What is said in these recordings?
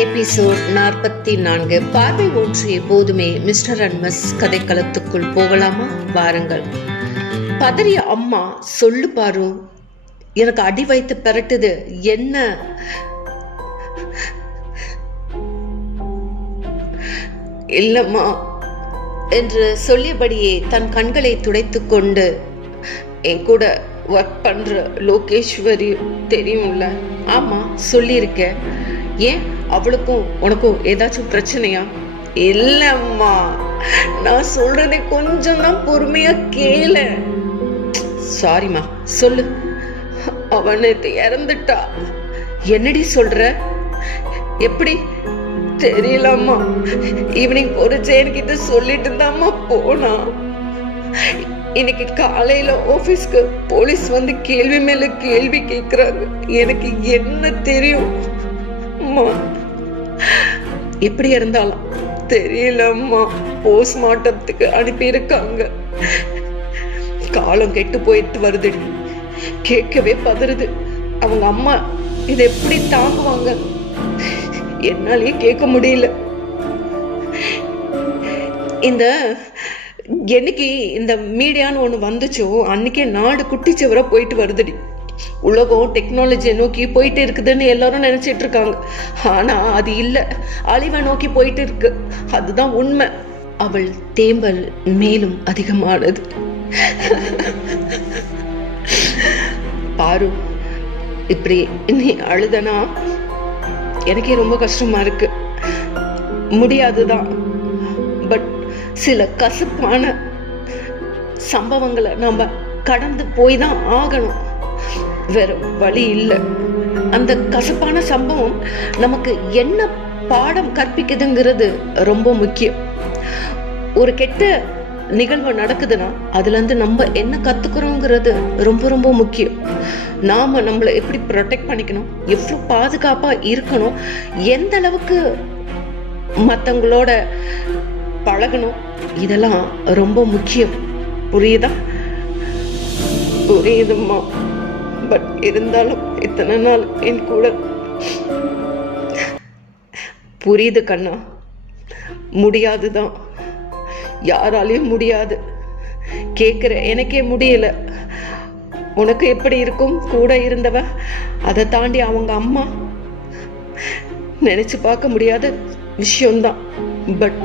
Episode நாற்பத்தி நான்கு. பார்வை ஒன்று எப்போதுமே மிஸ்டர் அண்ட் மிஸ் கதைக்களத்துக்குள் போகலாமா? வாருங்கள். பதறிய அம்மா சொல்லு பாரு. எனக்கு அடி வைத்து பெரட்டுது. என்ன? இல்லம்மா என்று சொல்லியபடியே தன் கண்களை துடைத்து கொண்டு என் கூட ஒர்க் பண்ற லோகேஸ்வரி தெரியும்ல. ஆமா சொல்லியிருக்கேன். ஏன்? அவளுக்கும் உனக்கும் ஏதாச்சும் பிரச்சனையா? இல்லம்மா நான் சொல்றதை கொஞ்சம் தான் பொறுமையா கேள. சாரிம்மா சொல்லு. அவன் இறந்துட்டா. என்னடி சொல்ற? எப்படி? தெரியலம்மா. ஈவினிங் ஒரு செயற்கிட்ட சொல்லிட்டு தாம்மா போனா. இன்னைக்கு காலையில ஆபீஸ்க்கு போலீஸ் வந்து கேள்வி மேல கேள்வி கேக்குறாங்க. எனக்கு என்ன தெரியும்? அம்மா. எப்படி இருந்தாலும் தெரியலம்மா போஸ்ட்மார்ட்டத்துக்கு அனுப்பியிருக்காங்க. காலம் கெட்டு போயிட்டு வருதுடி. கேட்கவே பதறுது. அவங்க அம்மா இதை எப்படி தாங்குவாங்க? என்னாலேயே கேட்க முடியல. இந்த என்னைக்கு இந்த மீடியான்னு ஒன்று வந்துச்சோ அன்னைக்கே நாடு குட்டிச்சவரா போயிட்டு வருதுடி. உலகம் டெக்னாலஜியை நோக்கி போயிட்டு இருக்குதுன்னு எல்லாரும் நினைச்சிட்டு இருக்காங்க. ஆனா அது இல்லை. அழிவை நோக்கி போயிட்டு இருக்கு. அதுதான் உண்மை. அவள் தேம்பல் மேலும் அதிகமானது. பாரு இப்படி நீ அழுதனா எனக்கே ரொம்ப கஷ்டமா இருக்கு. முடியாதுதான். பட் சில கசப்பான சம்பவங்களை நம்ம கடந்து போய் தான் ஆகணும். வேற வழி இல்லை. அந்த கசப்பான சம்பவம் நமக்கு என்ன பாடம் கற்பிக்குதுங்கிறது ரொம்ப முக்கியம். ஒரு கெட்ட நிகழ்வு நடக்குதுன்னா அதுலேருந்து நம்ம என்ன கற்றுக்குறோங்கிறது ரொம்ப ரொம்ப முக்கியம். நாம் நம்மளை எப்படி ப்ரொடெக்ட் பண்ணிக்கணும்? எவ்வளோ பாதுகாப்பாக இருக்கணும்? எந்த அளவுக்கு மற்றவங்களோட பழகணும்? இதெல்லாம் ரொம்ப முக்கியம். புரியுதா? புரியுதும்மா. பட் இருந்தாலும் இத்தனை நாள் என் கூட புரியுது கண்ணா. முடியாது தான் யாராலையும் முடியாது. கேட்குற எனக்கே முடியல. உனக்கு எப்படி இருக்கும்? கூட இருந்தவ அதை தாண்டி அவங்க அம்மா நினச்சி பார்க்க முடியாத விஷயம்தான். பட்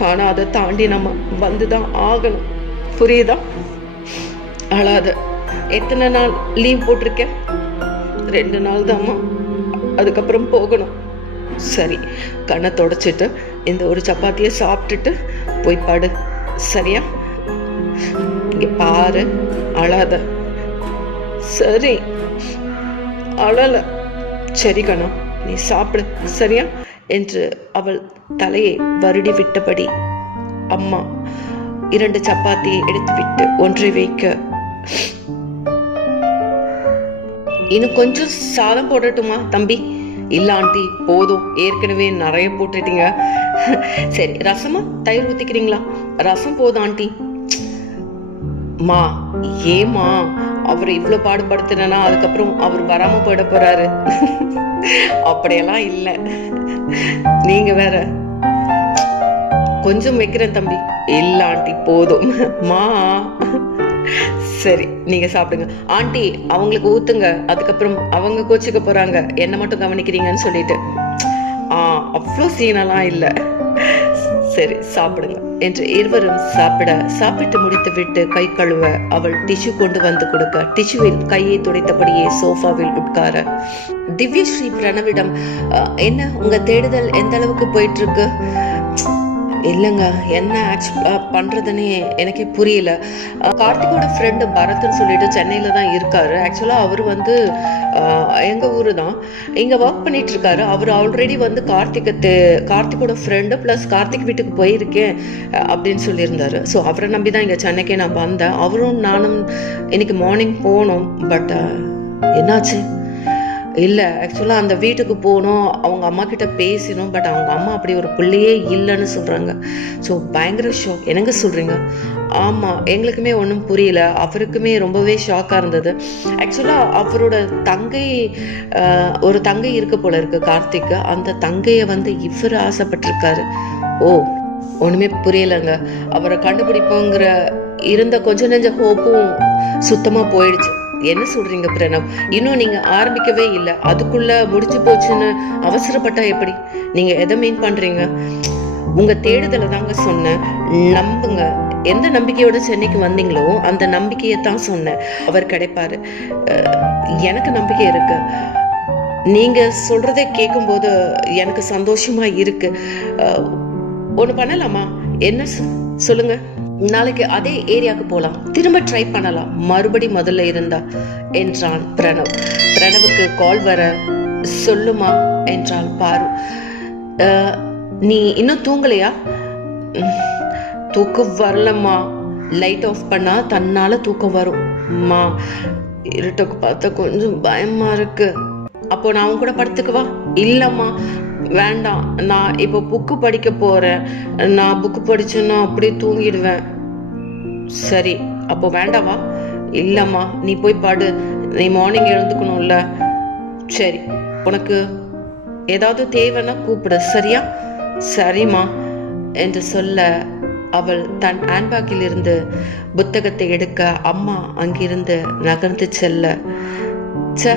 ஆனால் அதை தாண்டி நம்ம வந்து தான் ஆகணும். புரியுதா? அழாத. எத்தனை நாள் லீவ் போட்டிருக்கேன்? ரெண்டு நாள் தாம்மா அதுக்கப்புறம் போகணும். சரி கண்ணை தொடச்சிட்டு இந்த ஒரு சப்பாத்தியை சாப்பிட்டுட்டு போய் பாடு. சரியா? இங்கே பாரு அழாத. சரி அழல. சரி கண்ணா நீ சாப்பிடு. சரியா? என்று அவள் தலையை வருடி விட்டபடி அம்மா இரண்டு சப்பாத்தியை எடுத்துவிட்டு ஒன்றை வைக்க இன்னும் கொஞ்சம் சாதம் போடட்டுமா தம்பி? இல்லை ஆண்டி போதும். ஏற்கனவே நிறைய போட்டுட்டீங்க. சரி ரசமா? தயிர் ஊத்திக்கிறீங்களா? ரசம் போதும் ஆண்டி. மா ஏமா அவர் இவ்வளவு பாடுபடுத்துனா அதுக்கப்புறம் அவர் வராம போயிட போறாரு. அப்படியெல்லாம் இல்ல. நீங்க வேற. கொஞ்சம் வைக்கிறேன் தம்பி. இல்ல ஆண்டி போதும். மா. சரி நீங்க சாப்பிடுங்க. ஆண்டி அவங்களுக்கு ஊத்துங்க. அதுக்கப்புறம் அவங்க கோச்சுக்க போறாங்க. என்ன மட்டும் கவனிக்கிறீங்கன்னு சொல்லிட்டு. ஆ அவ்வளோ சீனெல்லாம் இல்லை. சரி சாப்பிடுங்க. என்று இருவரும் சாப்பிட சாப்பிட்டு முடித்து விட்டு கை கழுவ அவள் டிஷ்யூ கொண்டு வந்து கொடுக்க டிஷ்யூவில் கையை துடைத்தபடியே சோஃபாவில் உட்கார. திவ்யஸ்ரீ பிரணவிடம் என்ன? உங்க தேடுதல் எந்த அளவுக்கு போயிட்டு இருக்கு? இல்லைங்க என்ன ஆக்சுவலாக பண்ணுறதுன்னு எனக்கே புரியல. கார்த்திகோட ஃப்ரெண்டு பரத்னு சொல்லிட்டு சென்னையில் தான் இருக்கார். ஆக்சுவலாக அவர் வந்து எங்கள் ஊர் தான். இங்கே ஒர்க் பண்ணிகிட்ருக்காரு அவர் ஆல்ரெடி வந்து கார்த்திகை கார்த்திகோட ஃப்ரெண்டு ப்ளஸ் கார்த்திக் வீட்டுக்கு போயிருக்கேன் அப்படின்னு சொல்லியிருந்தாரு. ஸோ அவரை நம்பி தான் இங்கே சென்னைக்கே நான் வந்தேன். அவரும் நானும் இன்றைக்கி மார்னிங் போனோம். பட் என்னாச்சு? இல்லை ஆக்சுவலாக அந்த வீட்டுக்கு போகணும் அவங்க அம்மா கிட்ட பேசணும் பட் அவங்க அம்மா அப்படி ஒரு பிள்ளையே இல்லைன்னு சொல்கிறாங்க ஸோ பயங்கர ஷாக் என்னங்க சொல்கிறீங்க ஆமாம் எங்களுக்குமே ஒன்றும் புரியல. அவருக்குமே ரொம்பவே ஷாக்காக இருந்தது. ஆக்சுவலாக அவரோட தங்கை ஒரு தங்கை இருக்க போல இருக்கு கார்த்திக்கு. அந்த தங்கையை வந்து இவர் ஆசைப்பட்டிருக்காரு. ஓ ஒன்றுமே புரியலைங்க. அவரை கண்டுபிடிப்போங்கிற இருந்த கொஞ்ச நெஞ்ச ஹோப்பும் சுத்தமாக போயிடுச்சு. என்ன சொல்றீங்க பிரணவ்? இன்னும் நீங்க ஆரம்பிக்கவே இல்லை. அதுக்குள்ள முடிச்சு போச்சுன்னு அவசரப்பட்டா எப்படி? நீங்க எதை மீன் பண்றீங்க? உங்க தேடுதலை தாங்க சொன்னேன். நம்புங்க. எந்த நம்பிக்கையோட சென்னைக்கு வந்தீங்களோ அந்த நம்பிக்கையை தான் சொன்னேன். அவர் கிடைப்பாரு. எனக்கு நம்பிக்கை இருக்கு. நீங்க சொல்றதை கேட்கும்போது எனக்கு சந்தோஷமா இருக்கு. ஒன்று பண்ணலாமா? என்ன சொ- சொல்லுங்க. நாளைக்கு அதே ஏரியாவுக்கு போகலாம் திரும்ப ட்ரை பண்ணலாம். மறுபடி முதல்ல இருந்தா என்றான் பிரணவ். பிரணவுக்கு கால் வர சொல்லுமா என்றாள் பாரு. நீ இன்னும் தூங்கலையா? "உம், தூக்கம் வரலம்மா. லைட் ஆஃப் பண்ணா தன்னால தூக்கம் வரும். அம்மா இருட்டுக்கு பார்த்தா கொஞ்சம் பயமா இருக்கு. அப்போ நான் உன் கூட படுத்துக்குவா? இல்லம்மா. வேண்டாம். நான் இப்போ புக்கு படிக்க போகிறேன் நான் புக்கு படிச்சேன்னா அப்படியே தூங்கிடுவேன். சரி அப்போ வேண்டாவா இல்லைம்மா நீ போய் பாடு. நீ மார்னிங் எழுந்துக்கணும்ல. சரி உனக்கு ஏதாவது தேவைன்னா கூப்பிடு சரியா? சரிம்மா என்று சொல்ல அவள் தன் ஹேண்ட்பேக்கில் இருந்து புத்தகத்தை எடுக்க அம்மா அங்கிருந்து நகர்ந்து செல்ல. ச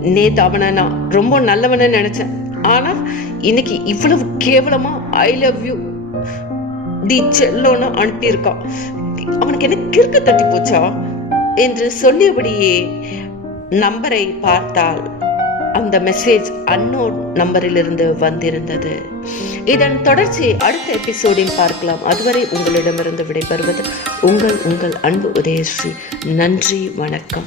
நேத்து அவனை நான் ரொம்ப நல்லவனு நினைச்சேன். ஆனால் இன்னைக்கு இவ்வளவு கேவலமாக ஐ லவ் யூ தி செல்லோன்னு அனுப்பியிருக்கான். அவனுக்கு என்ன கிறுக்கு தட்டி போச்சா? என்று சொல்லியபடியே நம்பரை பார்த்தால் அந்த மெசேஜ் அன்னோன் நம்பரிலிருந்து வந்திருந்தது. இதன் தொடர்ச்சி அடுத்த எபிசோடில் பார்க்கலாம். அதுவரை உங்களிடமிருந்து விடைபெறுவது உங்கள் உங்கள் அன்பு உதயஸ்ரீ. நன்றி வணக்கம்.